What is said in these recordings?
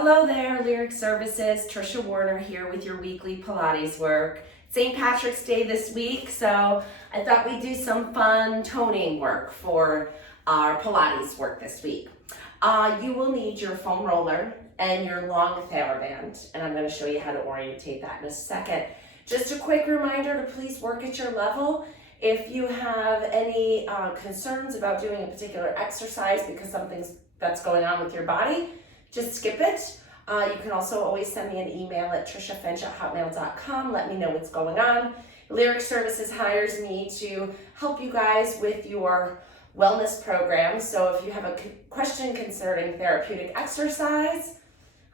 Hello there, Lyric Services. Trisha Warner here with your weekly Pilates work. St. Patrick's Day this week, so I thought we'd do some fun toning work for our Pilates work this week. You will need your foam roller and your long TheraBand, and I'm going to show you how to orientate that in a second. Just a quick reminder to please work at your level. If you have any concerns about doing a particular exercise because that's going on with your body, just skip it. You can also always send me an email at triciafinch@hotmail.com. Let me know what's going on. Lyric Services hires me to help you guys with your wellness program. So if you have a question concerning therapeutic exercise,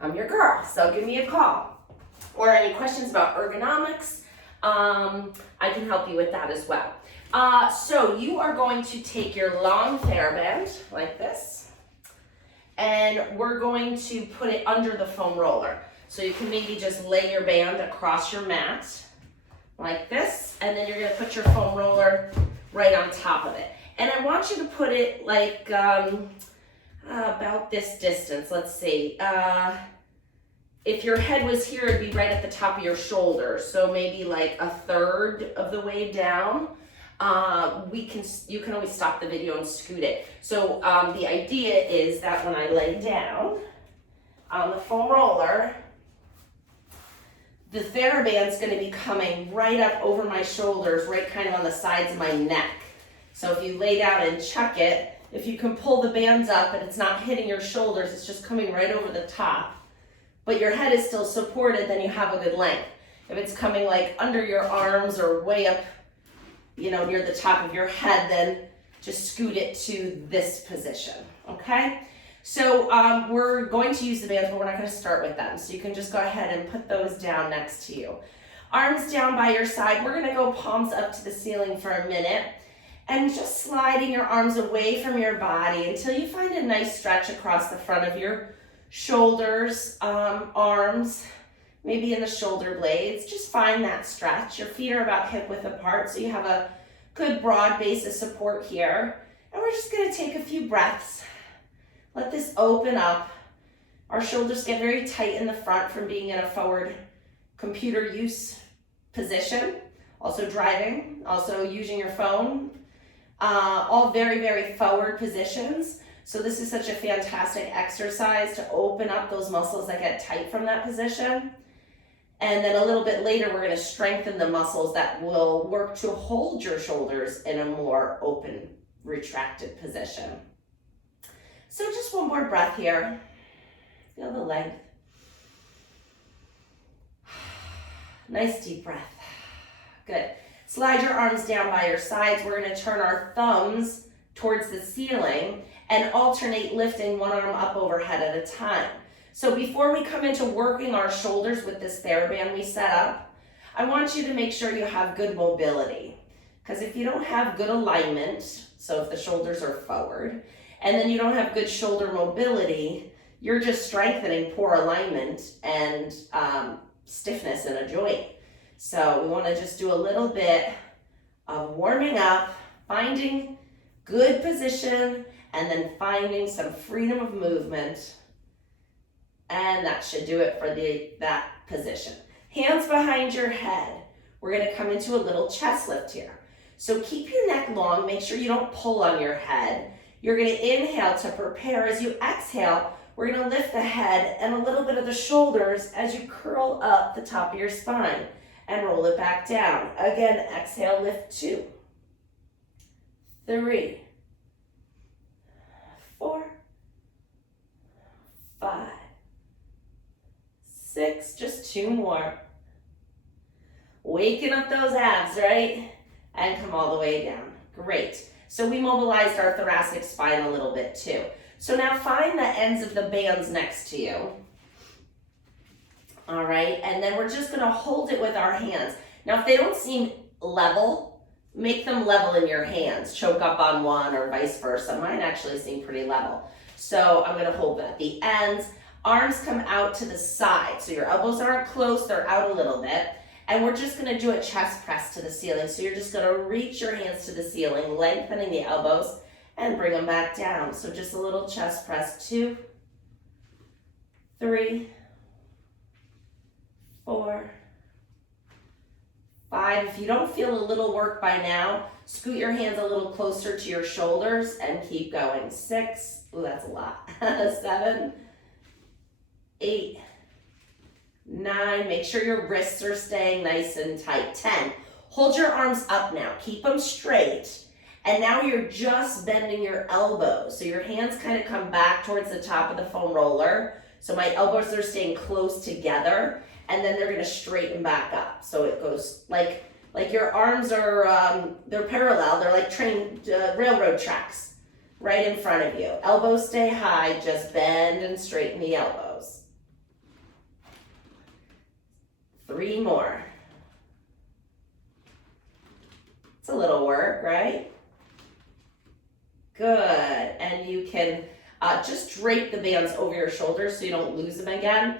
I'm your girl. So give me a call. Or any questions about ergonomics, I can help you with that as well. So you are going to take your long TheraBand like this, and we're going to put it under the foam roller. So you can maybe just lay your band across your mat like this, and then you're gonna put your foam roller right on top of it. And I want you to put it like about this distance. Let's see. If your head was here, it'd be right at the top of your shoulder. So maybe like a third of the way down. You can always stop the video and scoot it. So the idea is that when I lay down on the foam roller, the TheraBand's going to be coming right up over my shoulders, right kind of on the sides of my neck. So if you lay down and chuck it, if you can pull the bands up and it's not hitting your shoulders, it's just coming right over the top, but your head is still supported, then you have a good length. If it's coming like under your arms or way up, near the top of your head, then just scoot it to this position, okay? So we're going to use the bands, but we're not gonna start with them. So you can just go ahead and put those down next to you. Arms down by your side. We're gonna go palms up to the ceiling for a minute and just sliding your arms away from your body until you find a nice stretch across the front of your shoulders, arms, maybe in the shoulder blades. Just find that stretch. Your feet are about hip width apart, so you have a good broad base of support here. And we're just gonna take a few breaths. Let this open up. Our shoulders get very tight in the front from being in a forward computer use position. Also driving, also using your phone. All very, very forward positions. So this is such a fantastic exercise to open up those muscles that get tight from that position. And then a little bit later, we're going to strengthen the muscles that will work to hold your shoulders in a more open, retracted position. So just one more breath here. Feel the length. Nice deep breath. Good. Slide your arms down by your sides. We're going to turn our thumbs towards the ceiling and alternate lifting one arm up overhead at a time. So before we come into working our shoulders with this TheraBand we set up, I want you to make sure you have good mobility. Because if you don't have good alignment, so if the shoulders are forward, and then you don't have good shoulder mobility, you're just strengthening poor alignment and stiffness in a joint. So we want to just do a little bit of warming up, finding good position, and then finding some freedom of movement. And that should do it for that position. Hands behind your head. We're going to come into a little chest lift here. So keep your neck long. Make sure you don't pull on your head. You're going to inhale to prepare. As you exhale, we're going to lift the head and a little bit of the shoulders as you curl up the top of your spine and roll it back down. Again, exhale, lift 2, 3, 4, 5, 6, just 2 more. Waking up those abs, right? And come all the way down. Great. So we mobilized our thoracic spine a little bit too. So now find the ends of the bands next to you. All right, and then we're just gonna hold it with our hands. Now if they don't seem level, make them level in your hands. Choke up on one or vice versa. Mine actually seem pretty level. So I'm gonna hold them at the ends. Arms come out to the side. So your elbows aren't close, they're out a little bit. And we're just gonna do a chest press to the ceiling. So you're just gonna reach your hands to the ceiling, lengthening the elbows and bring them back down. So just a little chest press, 2, 3, 4, 5. If you don't feel a little work by now, scoot your hands a little closer to your shoulders and keep going. 6, ooh, that's a lot. 7, 8, 9, make sure your wrists are staying nice and tight. 10, hold your arms up now, keep them straight. And now you're just bending your elbows. So your hands kind of come back towards the top of the foam roller. So my elbows are staying close together, and then they're gonna straighten back up. So it goes like your arms are, they're parallel, they're like railroad tracks right in front of you. Elbows stay high, just bend and straighten the elbows. 3 more. It's a little work, right? Good, and you can just drape the bands over your shoulders so you don't lose them again.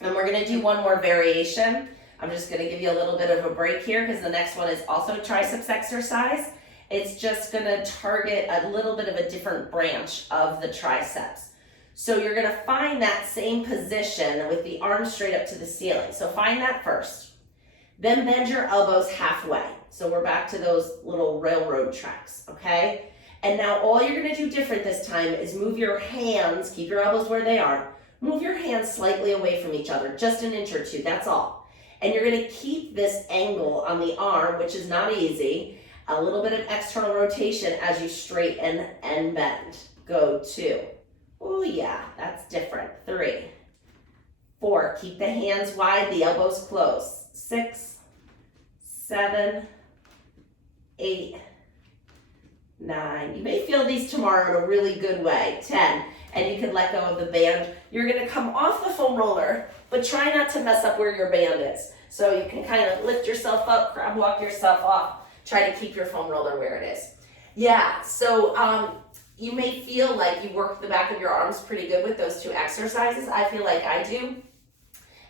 And we're gonna do one more variation. I'm just gonna give you a little bit of a break here because the next one is also a triceps exercise. It's just gonna target a little bit of a different branch of the triceps. So you're gonna find that same position with the arms straight up to the ceiling. So find that first. Then bend your elbows halfway. So we're back to those little railroad tracks, okay? And now all you're gonna do different this time is move your hands, keep your elbows where they are, move your hands slightly away from each other, just an inch or two, that's all. And you're gonna keep this angle on the arm, which is not easy, a little bit of external rotation as you straighten and bend. Go 2. Oh yeah, that's different. 3, 4, keep the hands wide, the elbows close. 6, 7, 8, 9. You may feel these tomorrow in a really good way. 10, and you can let go of the band. You're gonna come off the foam roller, but try not to mess up where your band is. So you can kind of lift yourself up, crab walk yourself off, try to keep your foam roller where it is. Yeah, so you may feel like you work the back of your arms pretty good with those 2 exercises. I feel like I do.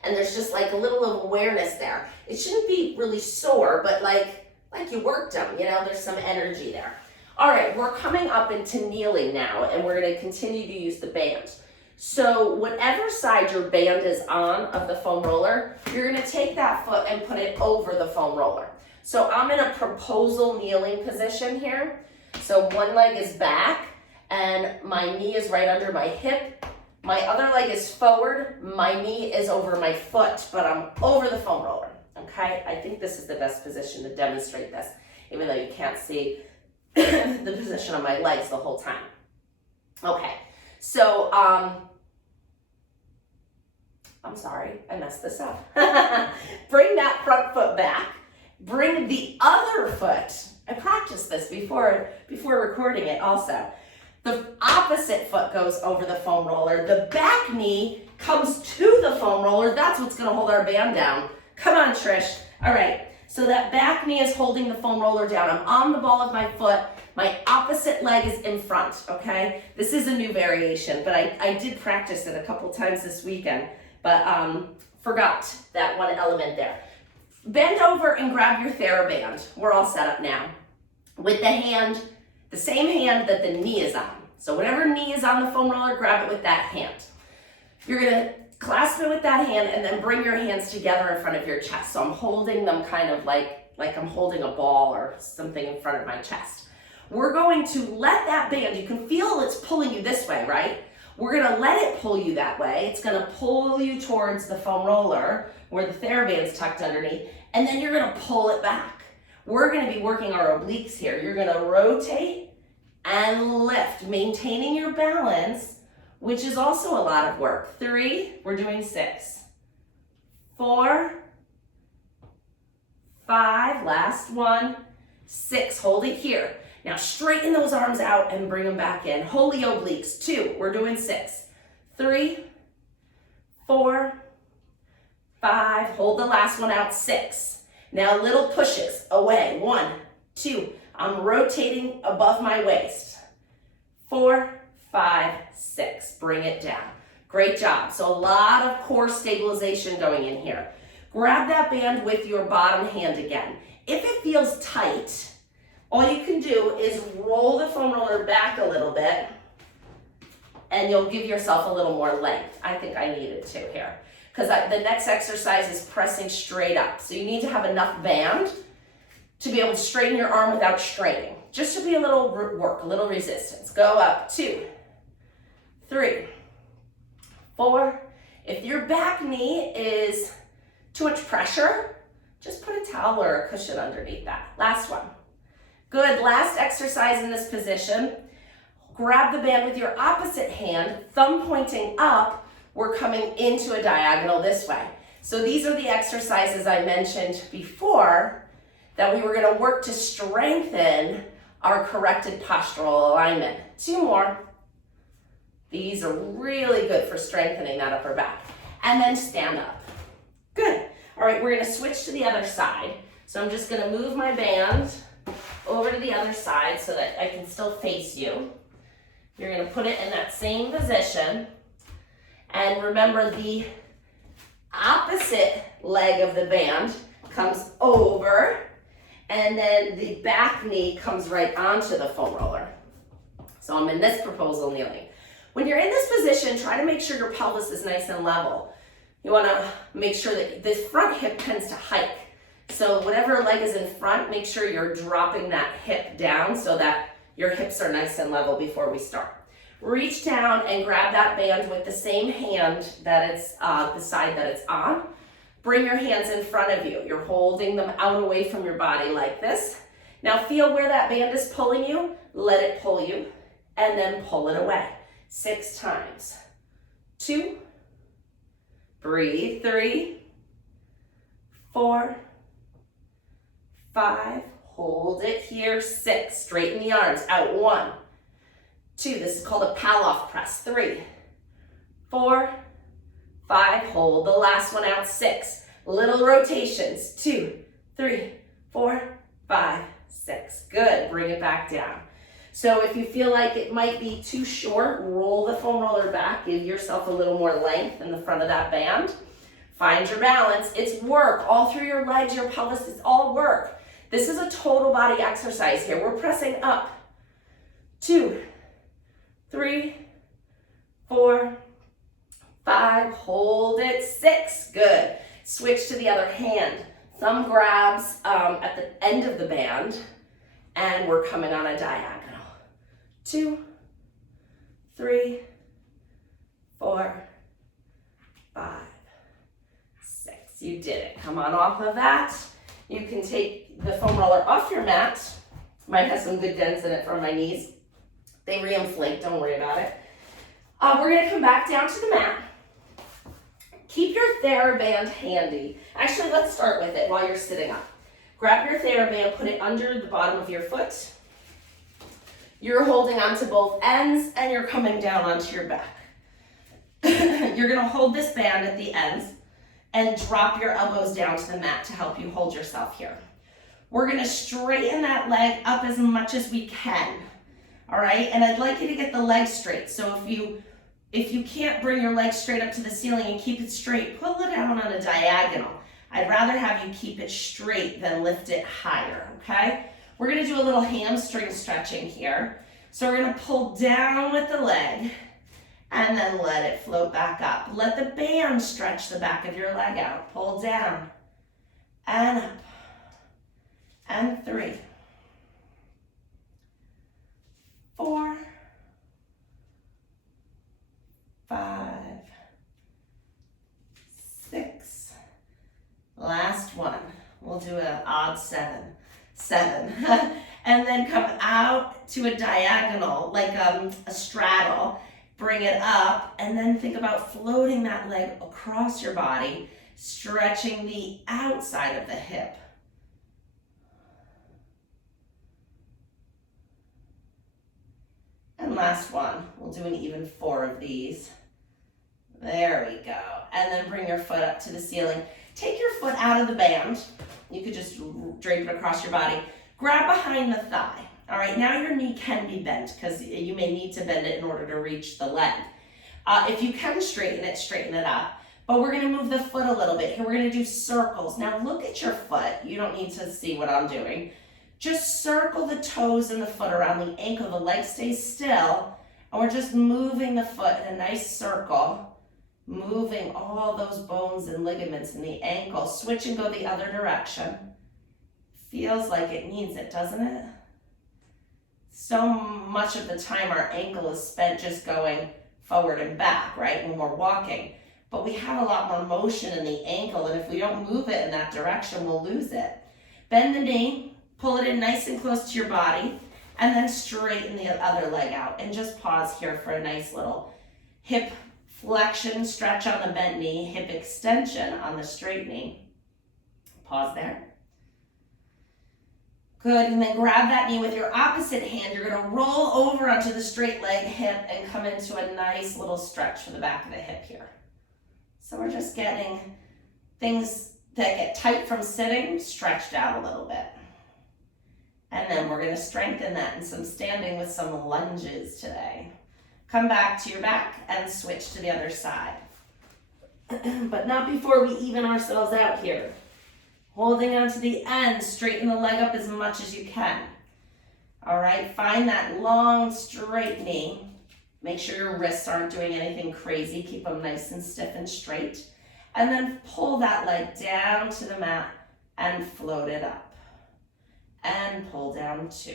And there's just like a little of awareness there. It shouldn't be really sore, but like you worked them, you know, there's some energy there. All right, we're coming up into kneeling now, and we're gonna continue to use the band. So whatever side your band is on of the foam roller, you're gonna take that foot and put it over the foam roller. So I'm in a proposal kneeling position here. So one leg is back, and my knee is right under my hip. My other leg is forward, my knee is over my foot, but I'm over the foam roller, okay? I think this is the best position to demonstrate this, even though you can't see the position of my legs the whole time. Okay, so, I'm sorry, I messed this up. Bring that front foot back, bring the other foot, I practiced this before recording it also. The opposite foot goes over the foam roller. The back knee comes to the foam roller. That's what's gonna hold our band down. Come on, Trish. All right, so that back knee is holding the foam roller down. I'm on the ball of my foot. My opposite leg is in front, okay? This is a new variation, but I did practice it a couple times this weekend, but forgot that one element there. Bend over and grab your TheraBand. We're all set up now. With the hand, the same hand that the knee is on. So whatever knee is on the foam roller, grab it with that hand. You're gonna clasp it with that hand and then bring your hands together in front of your chest. So I'm holding them kind of like I'm holding a ball or something in front of my chest. We're going to let that band, you can feel it's pulling you this way, right? We're gonna let it pull you that way. It's gonna pull you towards the foam roller where the TheraBand's tucked underneath, and then you're gonna pull it back. We're gonna be working our obliques here. You're gonna rotate and lift, maintaining your balance, which is also a lot of work. 3, we're doing 6. 4, 5, last one, 6, hold it here. Now straighten those arms out and bring them back in. Holy obliques, 2, we're doing 6. 3, 4, 5, hold the last one out, 6. Now little pushes away, 1, 2, I'm rotating above my waist. 4, 5, 6, bring it down. Great job. So a lot of core stabilization going in here. Grab that band with your bottom hand again. If it feels tight, all you can do is roll the foam roller back a little bit and you'll give yourself a little more length. I think I needed to here, because the next exercise is pressing straight up. So you need to have enough band to be able to straighten your arm without straining. Just to be a little work, a little resistance. Go up, 2, 3, 4. If your back knee is too much pressure, just put a towel or a cushion underneath that. Last one. Good, last exercise in this position. Grab the band with your opposite hand, thumb pointing up. We're coming into a diagonal this way. So these are the exercises I mentioned before that we were going to work to strengthen our corrected postural alignment. 2 more. These are really good for strengthening that upper back. And then stand up. Good. All right, we're going to switch to the other side. So I'm just going to move my band over to the other side so that I can still face you. You're going to put it in that same position. And remember, the opposite leg of the band comes over, and then the back knee comes right onto the foam roller. So I'm in this proposal kneeling. When you're in this position, try to make sure your pelvis is nice and level. You want to make sure that this front hip tends to hike. So whatever leg is in front, make sure you're dropping that hip down so that your hips are nice and level before we start. Reach down and grab that band with the same hand that it's the side that it's on. Bring your hands in front of you. You're holding them out away from your body like this. Now feel where that band is pulling you. Let it pull you, and then pull it away. 6 times. 2. Breathe. 3, 4, 5. Hold it here. 6. Straighten the arms out. 1, 2. This is called a Palloff press. 3, 4, 5. Hold the last one out. 6. Little rotations. 2, 3, 4, 5, 6. Good. Bring it back down. So if you feel like it might be too short, roll the foam roller back. Give yourself a little more length in the front of that band. Find your balance. It's work. All through your legs, your pelvis, it's all work. This is a total body exercise here. We're pressing up. 2, 3, 4, 5. Hold it. 6. Good. Switch to the other hand. Thumb grabs at the end of the band, and we're coming on a diagonal. 2, 3, 4, 5, 6. You did it. Come on off of that. You can take the foam roller off your mat. Mine has some good dents in it from my knees. They re-inflate, don't worry about it. We're going to come back down to the mat. Keep your TheraBand handy. Actually, let's start with it while you're sitting up. Grab your TheraBand, put it under the bottom of your foot. You're holding onto both ends, and you're coming down onto your back. You're going to hold this band at the ends and drop your elbows down to the mat to help you hold yourself here. We're going to straighten that leg up as much as we can. All right, and I'd like you to get the leg straight. So if you can't bring your leg straight up to the ceiling and keep it straight, pull it down on a diagonal. I'd rather have you keep it straight than lift it higher, okay? We're gonna do a little hamstring stretching here. So we're gonna pull down with the leg and then let it float back up. Let the band stretch the back of your leg out. Pull down and up and 3, 4, 5, 6. Last one. We'll do an odd 7. And then come out to a diagonal, like a straddle. Bring it up, and then think about floating that leg across your body, stretching the outside of the hip. And last one, we'll do an even 4 of these. There we go. And then bring your foot up to the ceiling. Take your foot out of the band. You could just drape it across your body. Grab behind the thigh. All right, now your knee can be bent because you may need to bend it in order to reach the leg. If you can straighten it up. But we're gonna move the foot a little bit. Here we're gonna do circles. Now look at your foot. You don't need to see what I'm doing. Just circle the toes and the foot around the ankle. The leg stays still. And we're just moving the foot in a nice circle, moving all those bones and ligaments in the ankle. Switch and go the other direction. Feels like it needs it, doesn't it? So much of the time our ankle is spent just going forward and back, right, when we're walking. But we have a lot more motion in the ankle, and if we don't move it in that direction, we'll lose it. Bend the knee, pull it in nice and close to your body, and then straighten the other leg out. And just pause here for a nice little hip flexion, stretch on the bent knee, hip extension on the straight knee. Pause there. Good, and then grab that knee with your opposite hand. You're gonna roll over onto the straight leg hip and come into a nice little stretch for the back of the hip here. So we're just getting things that get tight from sitting stretched out a little bit. And then we're gonna strengthen that in some standing with some lunges today. Come back to your back and switch to the other side. But not before we even ourselves out here. Holding on to the end, straighten the leg up as much as you can. All right, find that long, straight knee. Make sure your wrists aren't doing anything crazy. Keep them nice and stiff and straight. And then pull that leg down to the mat and float it up. And pull down 2,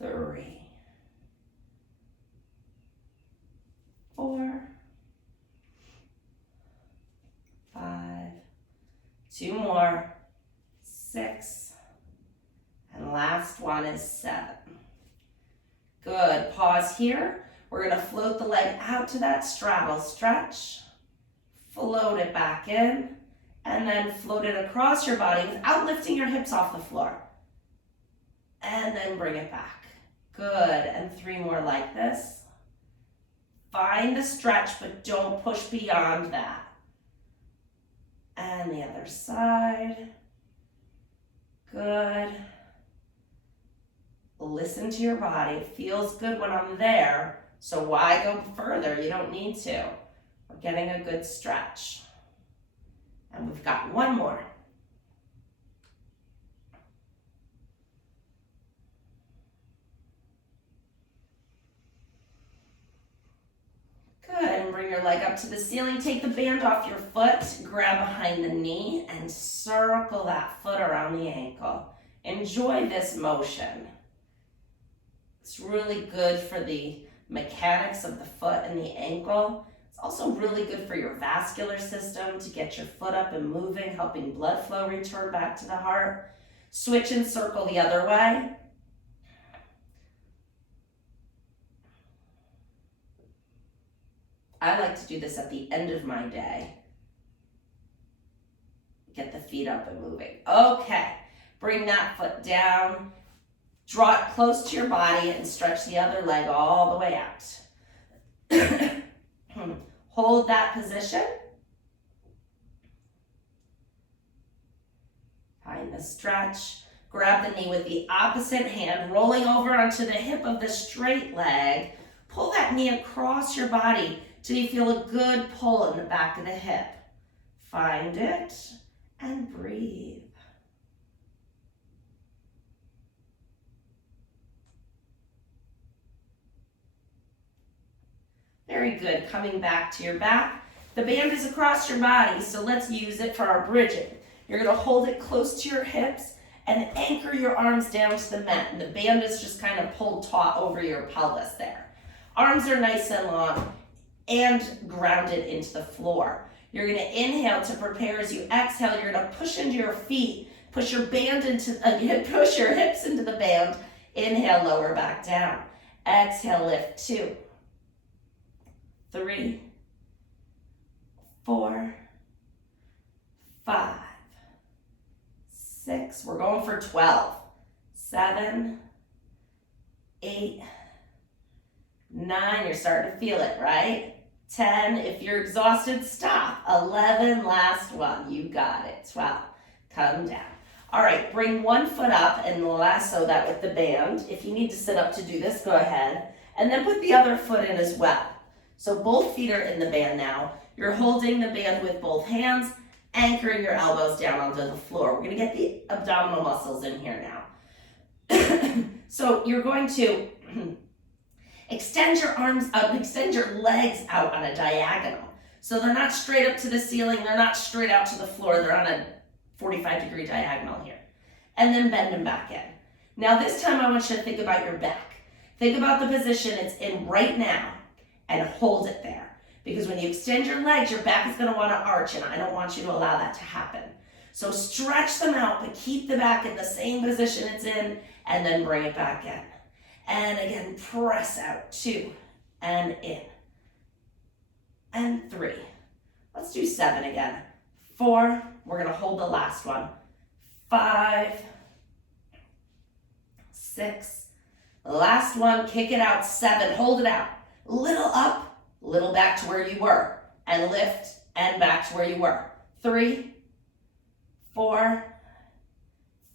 3, 4, 5, 2 more, 6, and last one is 7. Good, pause here. We're gonna float the leg out to that straddle stretch, float it back in, and then float it across your body without lifting your hips off the floor. And then bring it back. Good, and 3 more like this. Find the stretch, but don't push beyond that. And the other side. Good. Listen to your body. It feels good when I'm there, so why go further? You don't need to. We're getting a good stretch. And we've got 1 more. Good, and bring your leg up to the ceiling. Take the band off your foot, grab behind the knee, and circle that foot around the ankle. Enjoy this motion. It's really good for the mechanics of the foot and the ankle. It's also really good for your vascular system to get your foot up and moving, helping blood flow return back to the heart. Switch and circle the other way. I like to do this at the end of my day. Get the feet up and moving. Okay, bring that foot down. Draw it close to your body and stretch the other leg all the way out. Hold that position. Find the stretch. Grab the knee with the opposite hand, rolling over onto the hip of the straight leg. Pull that knee across your body till you feel a good pull in the back of the hip. Find it and breathe. Very good. Coming back to your back. The band is across your body, so let's use it for our bridging. You're going to hold it close to your hips and anchor your arms down to the mat. And the band is just kind of pulled taut over your pelvis there. Arms are nice and long and grounded into the floor. You're going to inhale to prepare. As you exhale, you're going to push into your feet, push your band into, push your hips into the band. Inhale, lower back down. Exhale, lift 2, 3, 4, 5, 6. We're going for 12. 7, 8, 9. You're starting to feel it, right? 10. If you're exhausted, stop. 11. Last one. You got it. 12. Come down. All right, bring one foot up and lasso that with the band. If you need to sit up to do this, go ahead. And then put the other foot in as well. So both feet are in the band now. You're holding the band with both hands, anchoring your elbows down onto the floor. We're gonna get the abdominal muscles in here now. So you're going to extend your arms up, extend your legs out on a diagonal. So they're not straight up to the ceiling, they're not straight out to the floor, they're on a 45-degree diagonal here. And then bend them back in. Now this time I want you to think about your back. Think about the position it's in right now and hold it there. Because when you extend your legs, your back is going to want to arch, and I don't want you to allow that to happen. So stretch them out, but keep the back in the same position it's in, and then bring it back in. And again, press out, 2, and in, and 3. Let's do 7 again. 4, we're going to hold the last one. 5, 6, last one, kick it out, 7, hold it out. Little up, little back to where you were, and lift, and back to where you were. 3, 4,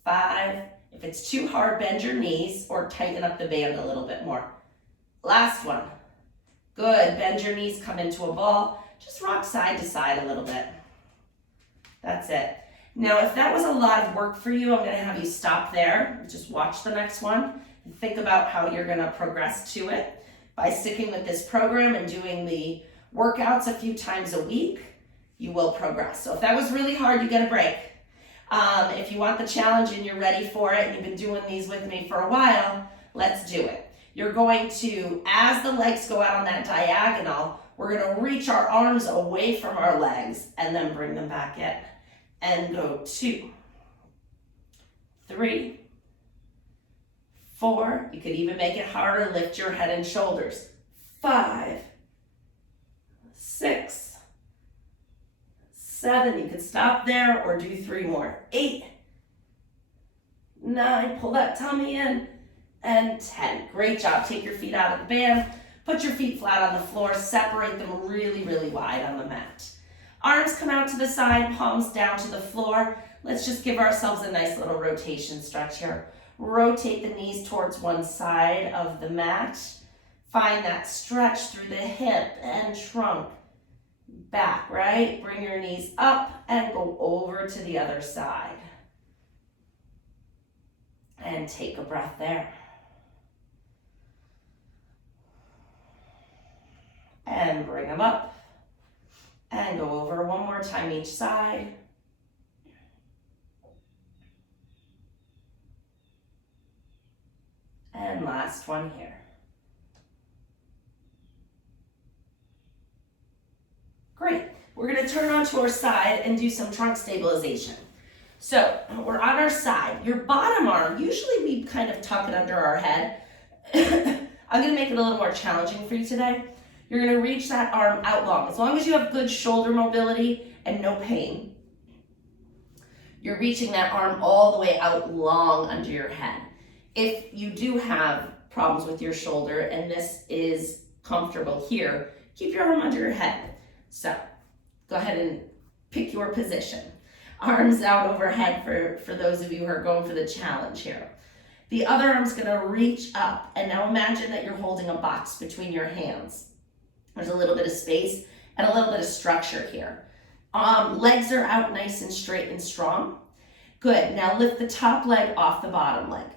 5. If it's too hard, bend your knees or tighten up the band a little bit more. Last one. Good, bend your knees, come into a ball. Just rock side to side a little bit. That's it. Now, if that was a lot of work for you, I'm gonna have you stop there. Just watch the next one and think about how you're gonna progress to it. By sticking with this program and doing the workouts a few times a week, you will progress. So if that was really hard, you get a break. If you want the challenge and you're ready for it, and you've been doing these with me for a while, let's do it. You're going to, as the legs go out on that diagonal, we're gonna reach our arms away from our legs and then bring them back in. And go 2, 3, 4, you could even make it harder, lift your head and shoulders. 5, 6, 7, you could stop there or do 3 more. 8, 9, pull that tummy in, and 10. Great job. Take your feet out of the band, put your feet flat on the floor, separate them really, really wide on the mat. Arms come out to the side, palms down to the floor. Let's just give ourselves a nice little rotation stretch here. Rotate the knees towards one side of the mat. Find that stretch through the hip and trunk. Back, right? Bring your knees up and go over to the other side. And take a breath there. And bring them up. And go over one more time each side. And last one here. Great. We're going to turn onto our side and do some trunk stabilization. So we're on our side. Your bottom arm, usually we kind of tuck it under our head. I'm going to make it a little more challenging for you today. You're going to reach that arm out long as you have good shoulder mobility and no pain. You're reaching that arm all the way out long under your head. If you do have problems with your shoulder and this is comfortable here, keep your arm under your head. So go ahead and pick your position. Arms out overhead for those of you who are going for the challenge here. The other arm's gonna reach up, and now imagine that you're holding a box between your hands. There's a little bit of space and a little bit of structure here. Legs are out nice and straight and strong. Good, now lift the top leg off the bottom leg.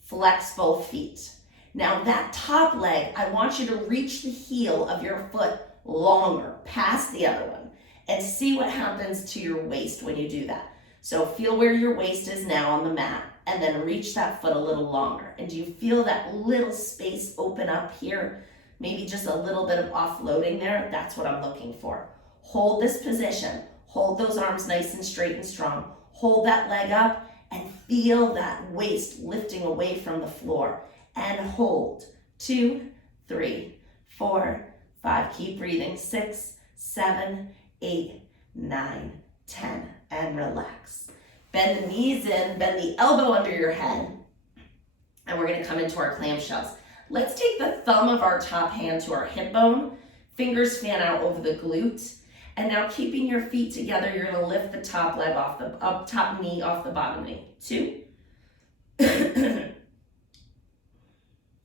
Flex both feet. Now that top leg, I want you to reach the heel of your foot longer, past the other one, and see what happens to your waist when you do that. So feel where your waist is now on the mat, and then reach that foot a little longer. And do you feel that little space open up here? Maybe just a little bit of offloading there. That's what I'm looking for. Hold this position. Hold those arms nice and straight and strong. Hold that leg up and feel that waist lifting away from the floor. And hold. 2, 3, 4, 5. Keep breathing. 6, 7, 8, 9, 10. And relax. Bend the knees in, bend the elbow under your head. And we're gonna come into our clam shells. Let's take the thumb of our top hand to our hip bone. Fingers fan out over the glute. And now keeping your feet together, you're gonna lift the top leg off the top knee off the bottom knee. 2,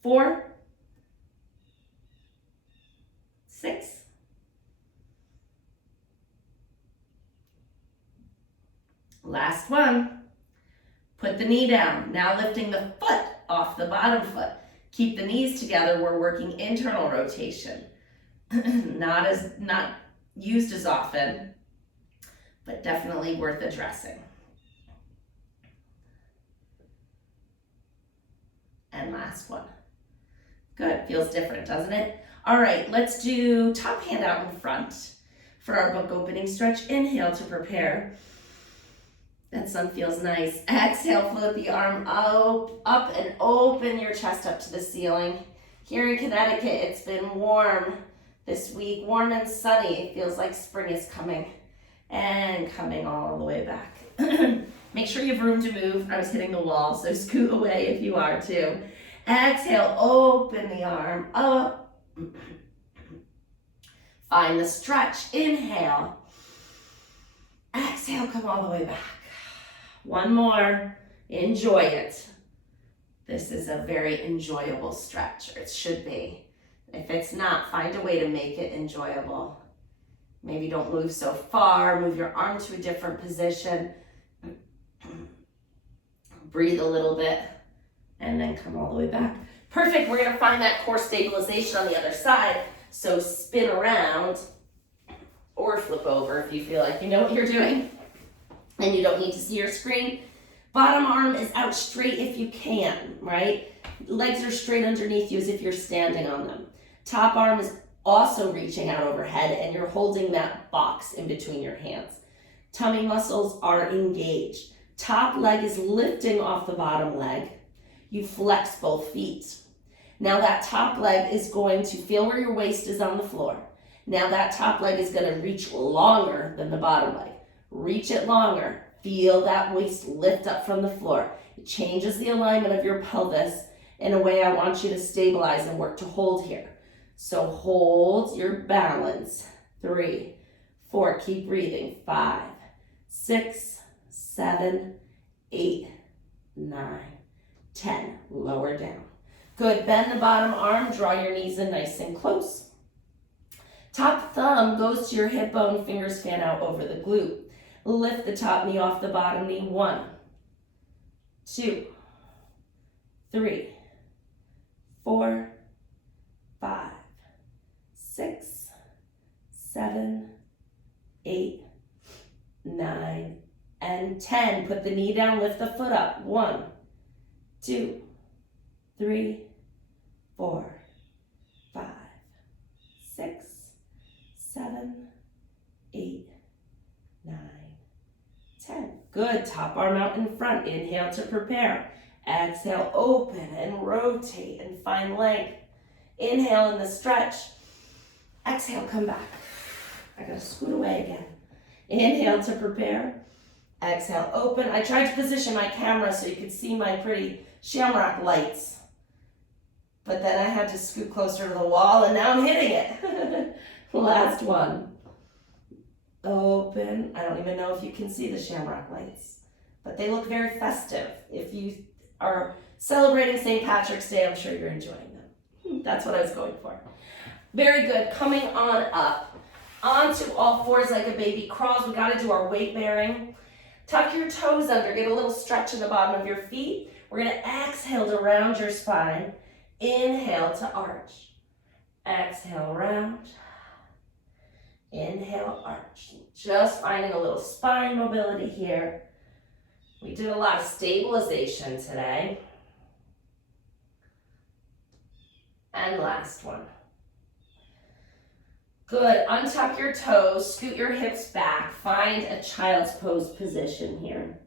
4, 6, 1. Put the knee down. Now lifting the foot off the bottom foot. Keep the knees together. We're working internal rotation. Not used as often, but definitely worth addressing. And last one. Good, feels different, doesn't it? All right, let's do top hand out in front for our book opening stretch. Inhale to prepare. That sun feels nice. Exhale, float the arm up and open your chest up to the ceiling. Here in Connecticut, it's been warm this week, warm and sunny. It feels like spring is coming and coming all the way back. Make sure you have room to move. I was hitting the wall, so scoot away if you are too. Exhale, open the arm up. Find the stretch. Inhale. Exhale, come all the way back. One more. Enjoy it. This is a very enjoyable stretch, or it should be. If it's not, find a way to make it enjoyable. Maybe don't move so far. Move your arm to a different position. Breathe a little bit, and then come all the way back. Perfect. We're going to find that core stabilization on the other side. So spin around or flip over if you feel like you know what you're doing and you don't need to see your screen. Bottom arm is out straight if you can, right? Legs are straight underneath you as if you're standing on them. Top arm is also reaching out overhead and you're holding that box in between your hands. Tummy muscles are engaged. Top leg is lifting off the bottom leg. You flex both feet. Now that top leg is going to feel where your waist is on the floor. Now that top leg is going to reach longer than the bottom leg. Reach it longer. Feel that waist lift up from the floor. It changes the alignment of your pelvis in a way I want you to stabilize and work to hold here. So hold your balance. 3, 4, keep breathing. 5, 6, 7, 8, 9, 10. Lower down. Good. Bend the bottom arm. Draw your knees in nice and close. Top thumb goes to your hip bone. Fingers fan out over the glute. Lift the top knee off the bottom knee. 1, 2, 3, 4, 5, 6, 7, 8, 9, and 10. Put the knee down, lift the foot up. 1, 2, 3, 4, 5, 6, 7, 8, 9, 10. Good. Top arm out in front. Inhale to prepare. Exhale, open and rotate and find length. Inhale in the stretch. Exhale, come back. I gotta scoot away again. Inhale to prepare. Exhale, open. I tried to position my camera so you could see my pretty shamrock lights. But then I had to scoot closer to the wall and now I'm hitting it. Last one. Open. I don't even know if you can see the shamrock lights, but they look very festive. If you are celebrating St. Patrick's Day, I'm sure you're enjoying them. That's what I was going for. Very good. Coming on up. Onto all fours like a baby crawls. We got to do our weight bearing. Tuck your toes under. Get a little stretch in the bottom of your feet. We're going to exhale to round your spine. Inhale to arch. Exhale, round. Inhale, arch. Just finding a little spine mobility here. We did a lot of stabilization today. And last one. Good. Untuck your toes, scoot your hips back. Find a child's pose position here.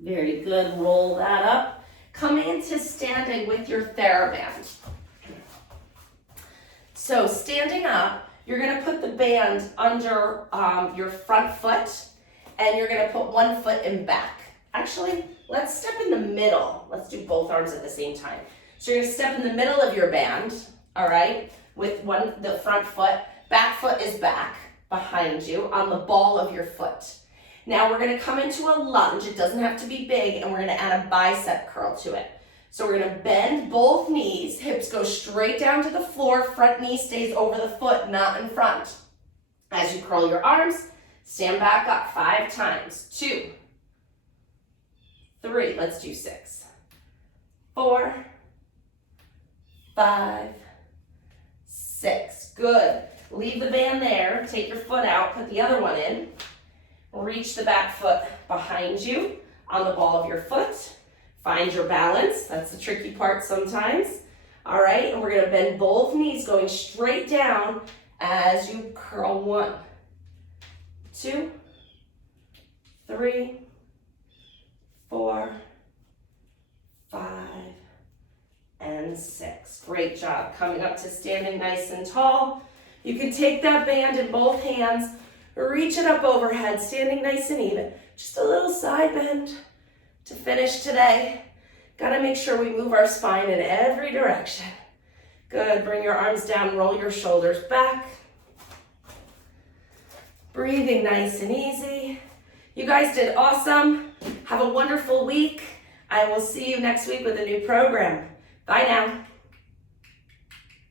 Very good. Roll that up. Come into standing with your TheraBand. So standing up, you're going to put the band under your front foot, and you're going to put one foot in back. Actually, let's step in the middle. Let's do both arms at the same time. So you're going to step in the middle of your band, all right, with the front foot. Back foot is back behind you on the ball of your foot. Now we're going to come into a lunge. It doesn't have to be big, and we're going to add a bicep curl to it. So we're going to bend both knees. Hips go straight down to the floor. Front knee stays over the foot, not in front. As you curl your arms, Stand back up 5 times. 2, 3, let's do 6, 4, 5, 6. Good. Leave the band there. Take your foot out. Put the other one in. Reach the back foot behind you on the ball of your foot. Find your balance. That's the tricky part sometimes. All right, and we're going to bend both knees going straight down as you curl. 1, 2, 3, 4, 5, and 6. Great job. Coming up to standing nice and tall. You can take that band in both hands, reach it up overhead, standing nice and even. Just a little side bend to finish today. Got to make sure we move our spine in every direction. Good. Bring your arms down, roll your shoulders back. Breathing nice and easy. You guys did awesome. Have a wonderful week. I will see you next week with a new program. Bye now.